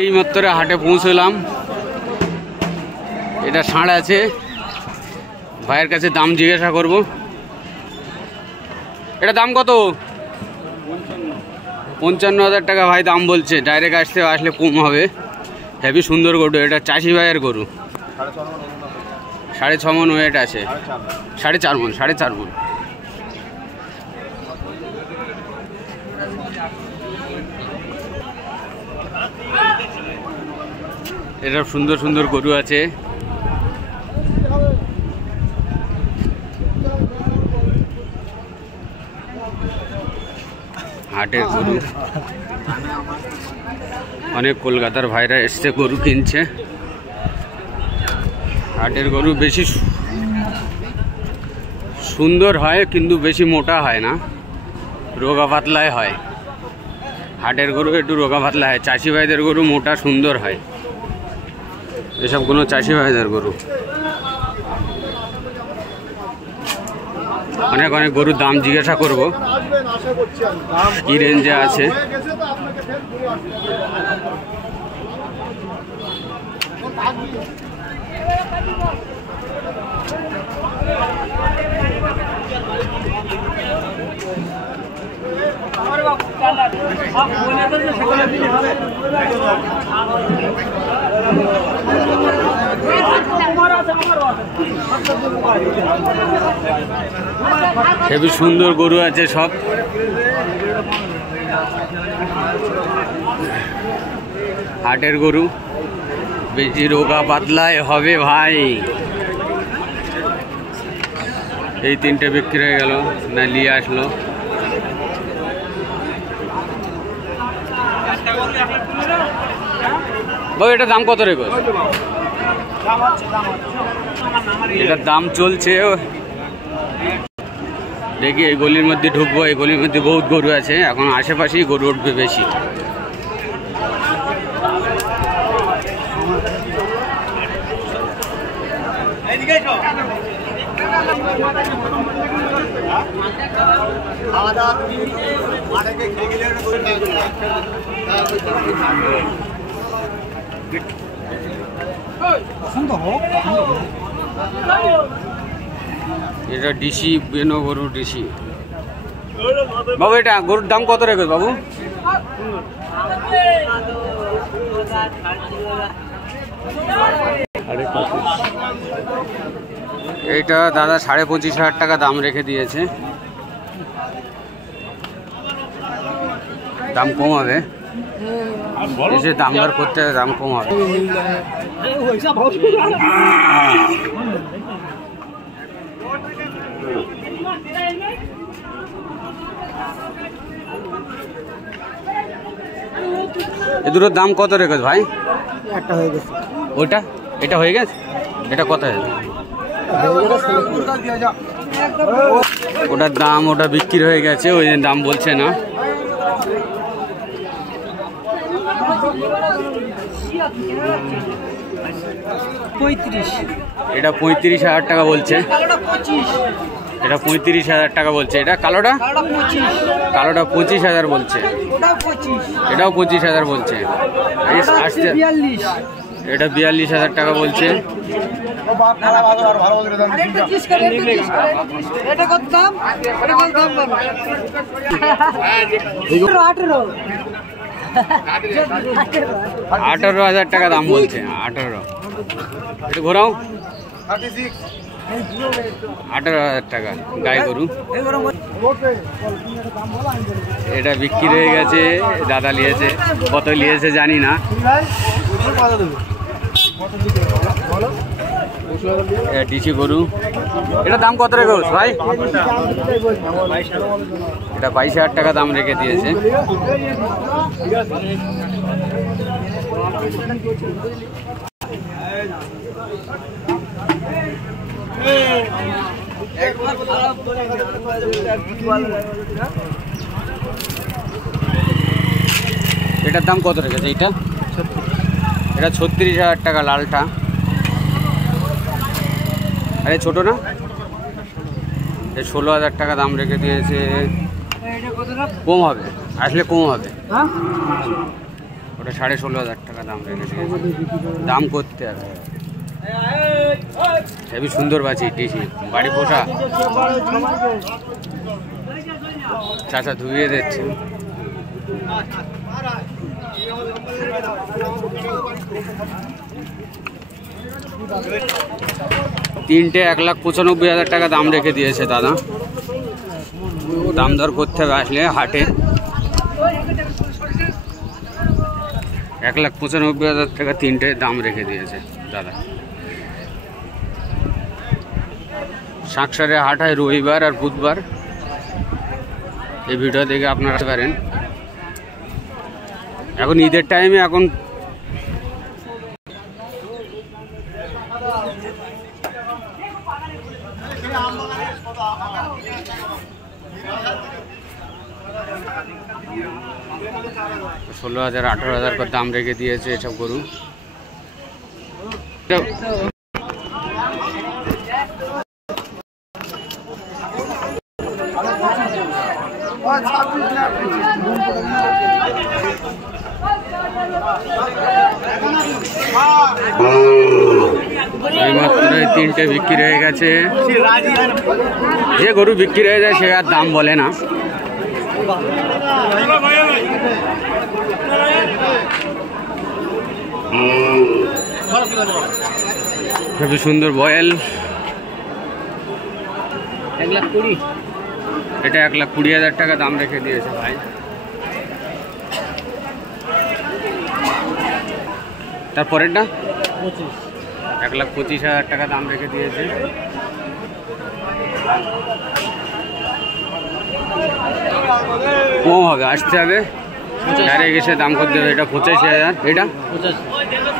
এই মাত্র হাটে পৌঁছলাম। এটা ষাঁড় আছে, ভাইয়ের কাছে দাম জিজ্ঞাসা করব। এটা দাম কত? 55,000 টাকা ভাই দাম বলছে। ডাইরেক্ট আসলে কম হবে। হেভি সুন্দর গরু, এটা চাষি ভাইয়ের গরু। 6.5 মন ওয়েট আছে। 4.5 মন। এটা সুন্দর সুন্দর গরু আছে। হাটের গরু অনেক কলকাতার ভাইরা এসছে গরু কিনছে। হাটের গরু বেশি সুন্দর হয় কিন্তু বেশি মোটা হয় না, রোগা পাতলায় হয়। হাটের গরু একটু রোগা পাতলা হয়। চাষি ভাইদের গরু মোটা সুন্দর হয়। এসব কোনো চাষি ভাইদের গরু। অনেক অনেক গরুর দাম জিজ্ঞাসা করব কি রেঞ্জে আছে। হেবি সুন্দর গরু আছে সব। হাটের গরু বেশি রোগা পাতলায় হবে ভাই। এই 3টে বিক্রি হয়ে গেল, না নিয়ে আসলো। বাবু এটার দাম কত রেখো? এটার দাম চলছে। দেখি এই গলির মধ্যে ঢুকবো। এই গলির মধ্যে বহুত গরু আছে, এখন আশেপাশেই গরু উঠবে বেশি। এটা ডিসি বেনো গরু ডিসি। বাবু এটা গরুর দাম কত রেখে বাবু? এইটা দাদা 25,500 টাকা দাম রেখে দিয়েছে। দাম কম হবে, এসে দাম দর করতে দাম কম হবে। এ দুটোর দাম কত রেখেছ ভাই? একটা হয়ে গেছে। ওইটা এটা হয়ে গেছে। এটা কত? ওটার দাম ওটা বিক্রি হয়ে গেছে, ওই দাম বলছে না। এটা 35,000 টাকা বলছে। এটা 35,000 টাকা বলছে। এটা কালোটা 25,000 বলছে। এটাও 25,000 বলছে। আসছে এটা 42,000 টাকা বলছে। আঠারো 18,000 টাকা দাম বলছে। 18 এটা ঘোরাও। 18,000 টাকা গাই গরু। এটা বিক্রি হয়ে গেছে, দাদা নিয়েছে। কত নিয়েছে জানি না। ডিসি গরু। এটা দাম কত রেখে ভাই? এটা 22,000 টাকা দাম রেখে দিয়েছে। এটার দাম কত রেখেছে? এটা 36,000 টাকা লালটা। আরে ছোট না, 16,000 টাকা দাম রেখে দিয়েছে। কম হবে, আসলে কম হবে। ওটা 16,500 টাকা দাম রেখে দিয়েছে, দাম করতে হবে। হেবি সুন্দর বাছি ডিসি, বাড়ি পোষা। চাচা ধুয়ে দিচ্ছে। তিনটে 1,95,000 টাকা দাম রেখে দিয়েছে দাদা, দাম দর করতে হবে আসলে হাটে। 1,95,000 টাকা তিনটে দাম রেখে দিয়েছে দাদা। শাঁকসারে হাট হয় রবিবার আর বুধবার। এই ভিডিও দেখে আপনারা আসতে পারেন। এখন ঈদের টাইমে এখন $16,000 18,000 করে দাম রেখে দিয়েছে এসব গরু। এইমাত্র তিনটে বিক্রি হয়ে গেছে। যে গরু বিক্রি হয়ে যায় সে আর দাম বলে না। খুবই সুন্দর বয়েল। 1,20,000, এটা 1,20,000 টাকা দাম রেখে দিয়েছে ভাই। তারপরেরটা 1,25,000 টাকা দাম রেখে দিয়েছে। কম হবে, আসতে হবে ডাইরেক্ট এসে দাম করতে হবে। এটা 85,000, এটা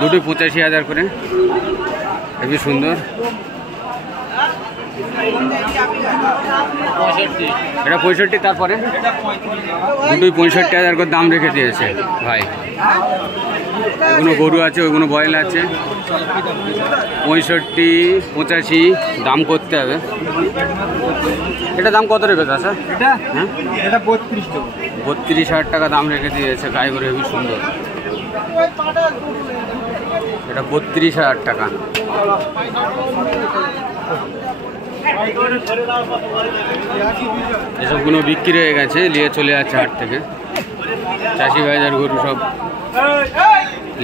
দুটোই 85,000 করে, খুবই সুন্দর। এটা 65, তারপরে দুটোই 65,000 করে দাম রেখে দিয়েছে ভাই। এগুলো গরু আছে, ওইগুলো বয়েল আছে। 65 85 দাম করতে হবে। এটা দাম কত রেখেছে স্যার? এটা 32,000 টাকা দাম রেখে দিয়েছে। গাই গরু হেবি সুন্দর। এটা 32,000 টাকা। এসবগুলো বিক্রি হয়ে গেছে, নিয়ে চলে যাচ্ছে হাট থেকে। চাষি ভাইদের গরু সব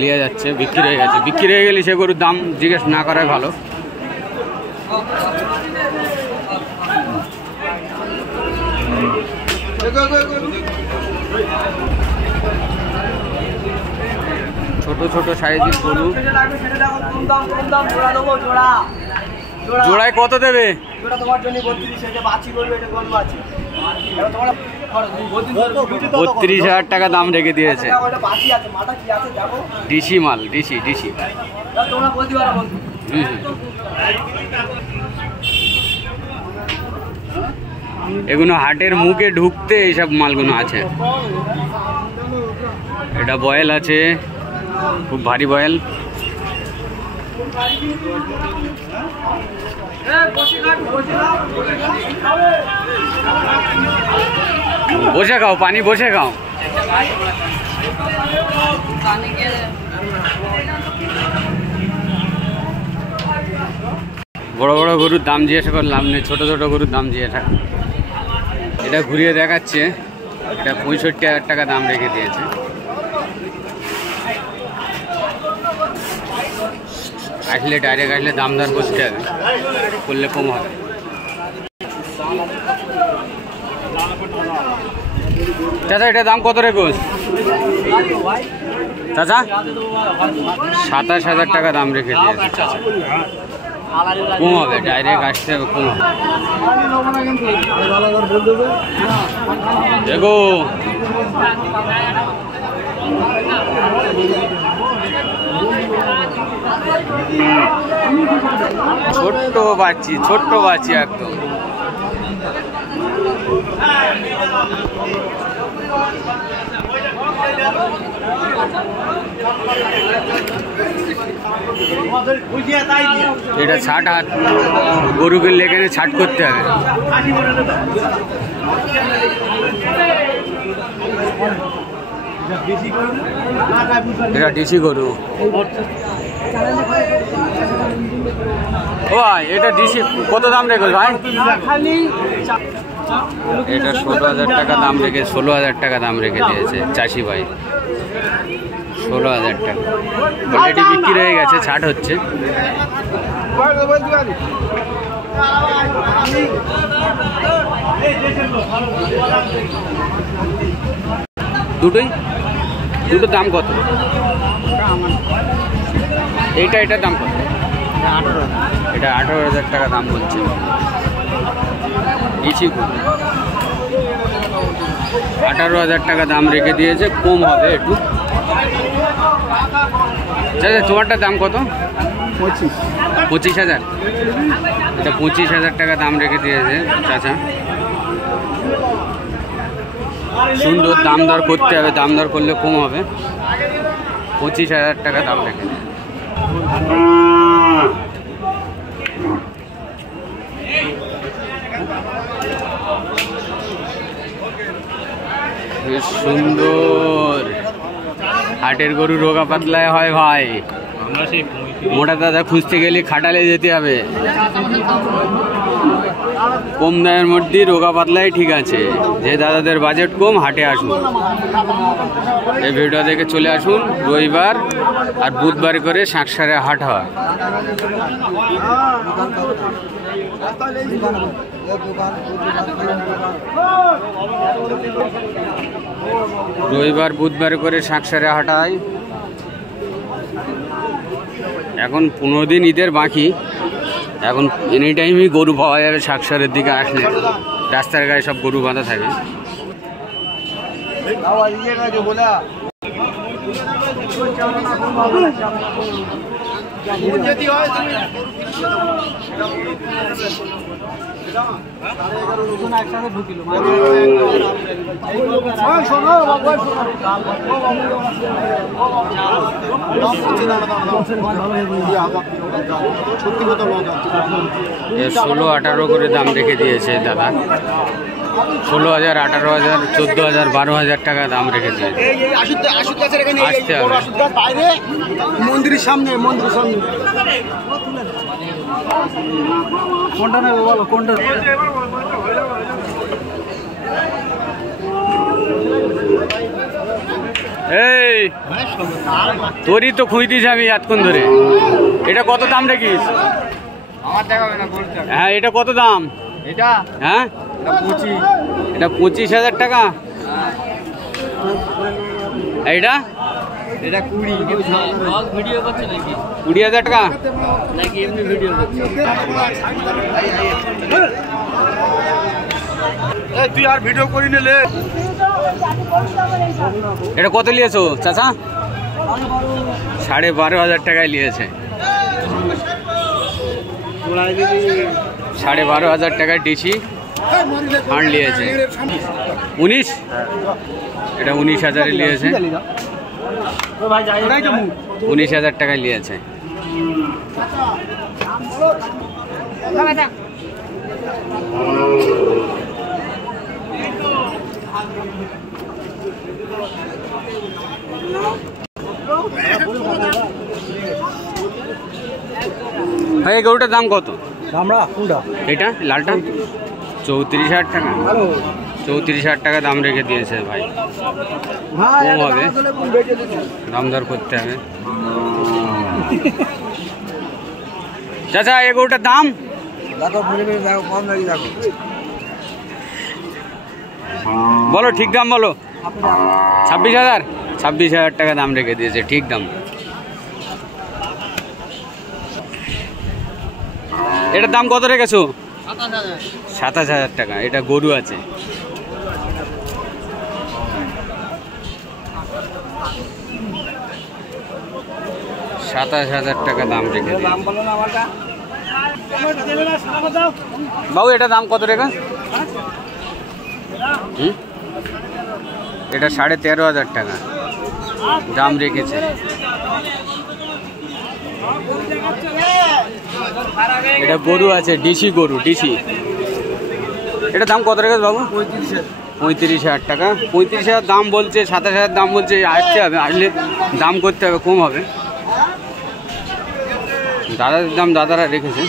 নিয়ে যাচ্ছে, বিক্রি হয়ে গেছে। বিক্রি হয়ে গেলে সে গরুর দাম জিজ্ঞেস না করাই ভালো। ছোট ছোট সাইজের গরু। জোড়ায় কত দেবে? 32,000 টাকা দাম রেখে দিয়েছে। ডিসি মাল, ডিসি ডিসি। এগুলো হাটের মুখে ঢুকতে এইসব মালগুলো আছে। এটা বয়েল আছে, খুব ভারী বয়েল। বসে খাও, পানি বসে খাও। বড় বড় গরুর দাম জিজ্ঞাসা করলাম নেই, ছোট ছোট গরুর দাম জিজ্ঞাসা। এটা ঘুরিয়ে দেখাচ্ছে, এটা 65,000 টাকা দাম রেখে দিয়েছে। আসলে ডাইরেক্ট আসলে দাম দর করতে হবে, করলে কম হবে। চাচা এটার দাম কত রেখো চাচা? 27,000 টাকা দাম রেখে দিয়েছে চাচা। কম হবে, ডাইরেক্ট আসতে হবে, কম হবে। দেখো ছোট্ট বাচ্চি, ছোট্ট বাচ্চি একদম। এটা ছাট হাত গরুকে লেগে ছাট করতে হবে। এটা ডিসি গরু। ও ভাই এটা ডিসি কত দাম রেখেছ ভাই? এটা 16,000 টাকা দাম রেখে 16,000 টাকা দাম রেখে দিয়েছে চাষি ভাই। 16,000 টাকা অলরেডি বিক্রি হয়ে গেছে, ছাড় হচ্ছে। দুটো দাম কত? এটার দাম কত? এটা 18,000 টাকা দাম বলছে। 18,000 টাকা দাম রেখে দিয়েছে, কম হবে একটু। তোমারটার দাম কত? 25,000। এটা 25,000 টাকা দাম রেখে দিয়েছে চাচা। সুন্দর দাম দর করতে হবে, দাম দর করলে কম হবে। 25,000 টাকা দাম রেখে বেশ সুন্দর হাটের গরু, রোগা পাতলায় হয় ভাই। মোটা দাদা খুঁজতে গেলে খাটালে যেতে হবে। কম দামের মধ্যে রোগা পাতলাই ঠিক আছে। যে দাদাদের বাজেট কম, হাটে আসুন। এই ভিডিও দেখে চলে আসুন। রবিবার আর বুধবার করে শাঁকসারে হাট হয়। রবিবার বুধবার করে শাঁকসারে হাট হয়। এখন 15 দিন ঈদের বাকি। এখন এনি টাইমই গরু পাওয়া যাবে। শাঁকসারের দিকে আসলে রাস্তার গায়ে সব গরু বাঁধা থাকে। এর 16-18 করে দাম রেখে দিয়েছে দাদা। 16,000, 18,000, 14,000, 12,000 টাকা দাম রেখে দিয়েছে। আসতে হবে মন্দিরের সামনে। কোনটা নেবে বলো, কোনটা? এই তোরই তো খুঁজতিস আমি এতক্ষণ ধরে। এটা কত দাম রেখিস? হ্যাঁ এটা কত দাম? হ্যাঁ এটা 25,000 টাকা। এইটা 20,000 টাকা। তুই আর ভিডিও করি নিলে। এটা কত নিয়েছো চাচা? 12,500 টাকায় নিয়েছে। 12,500 টাকায় ডিসি ফান্ড নিয়েছে। 19? এটা 19,000 নিয়েছে। 19,000 টাকায় নিয়েছে। ভাই এই গরুটার দাম কত? এটা লালটা 34,000 টাকা। 34,000 টাকা দাম রেখে দিয়েছে ভাই। কম হবে, দাম দর করতে হবে। চাচা এই গরুটার দাম? বলো ঠিক দাম বলো। 26,000? 26,000 টাকা দাম রেখে দিয়েছে, ঠিক দাম। এটার দাম কত রেখেছো? 27,000 টাকা। এটা গরু আছে। 27,000 টাকা দাম রেখে দিয়েছে। বাবু এটা দাম কত রেখা? এটা 13,500 টাকা দাম রেখেছে। এটা গরু আছে, ডিসি গরু, ডিসি। এটা দাম কত রেখেছে বাবু? 35,000 টাকা। 35,000 দাম বলছে, 27,000 দাম বলছে। আসতে হবে, আসলে দাম করতে হবে, কম হবে। দাদাদের দাম দাদারা রেখেছে।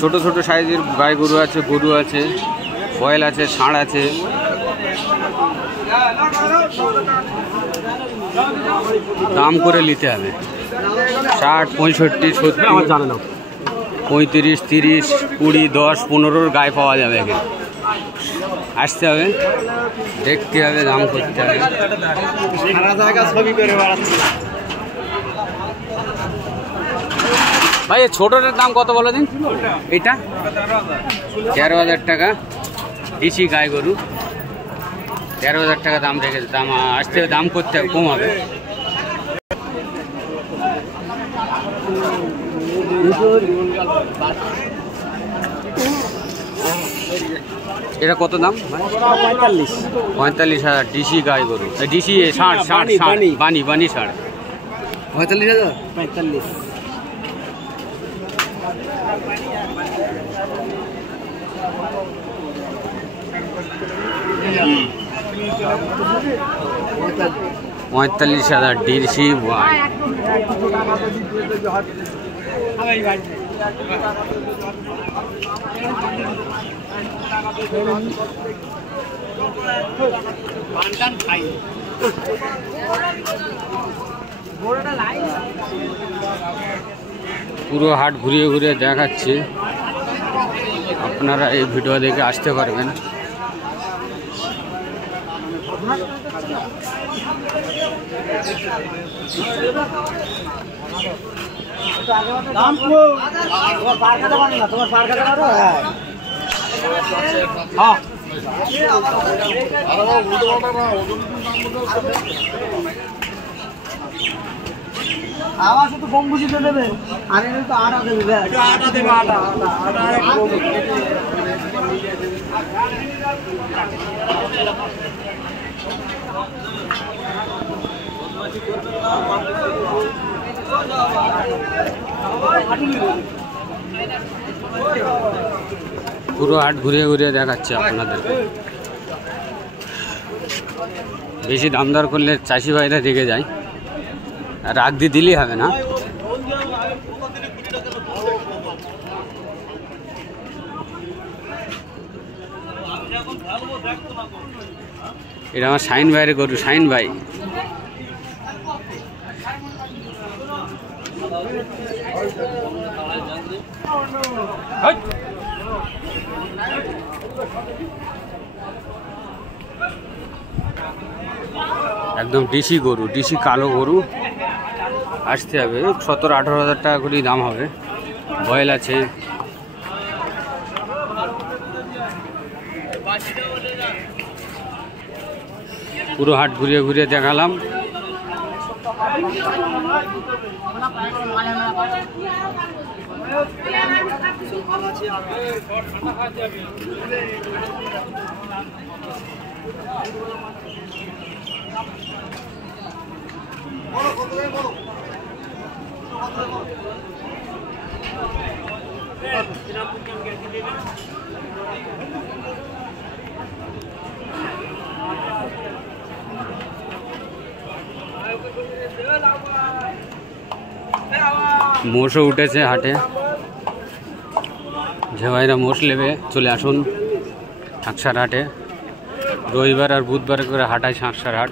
ছোট ছোট সাইজের গাই গরু আছে, কয়েল আছে, ষাঁড় আছে। দাম করে নিতে হবে। 60, 65, 70, 35, 30, 20, 10, 15 গায়ে পাওয়া যাবে এখানে। আসতে হবে, দেখতে হবে, দাম করতে হবে। ভাই ছোটটার দাম কত বলো দিন? এটা 13,000 টাকা। ডিসি গাই গরু 13,000 টাকা দাম রেখেছে। দাম আসতে হবে, দাম করতে হবে, কম হবে। এটা কত দাম? 45,000 ডিসি গাই গরু। ডিসি ষাঁড় বানি ষাঁড় 45,000। $45,000 ডিসি ওয়ান। পুরো হাট ঘুরিয়ে ঘুরিয়ে দেখাচ্ছে, আপনারা এই ভিডিও দেখে আসতে পারবেন। আমার শুধু বম্বু দিতে দেবে, আর এনে তো আটা দেবে। আটা দেবে, আটা পুরো হাট ঘুরিয়ে ঘুরিয়ে দেখাচ্ছে আপনাদের। বেশি দাম দর করলে চাষি ভাইরা রেগে যায়, আর রাগ দিয়ে দিলেই হবে না। এটা আমার শাইন ভাইয়ের গরু। শাইন ভাই একদম ডিসি গরু, ডিসি কালো গরু। আসতে হবে, 17-18,000 টাকা করেই দাম হবে। বয়েল আছে। পুরো হাট ঘুরিয়ে ঘুরিয়ে দেখালাম। মোষও উঠেছে হাটে। যে ভাইরা মোষ নেবে চলে আসুন শাঁকসার হাটে। রবিবার আর বুধবার করে হাটায় শাঁকসার হাট।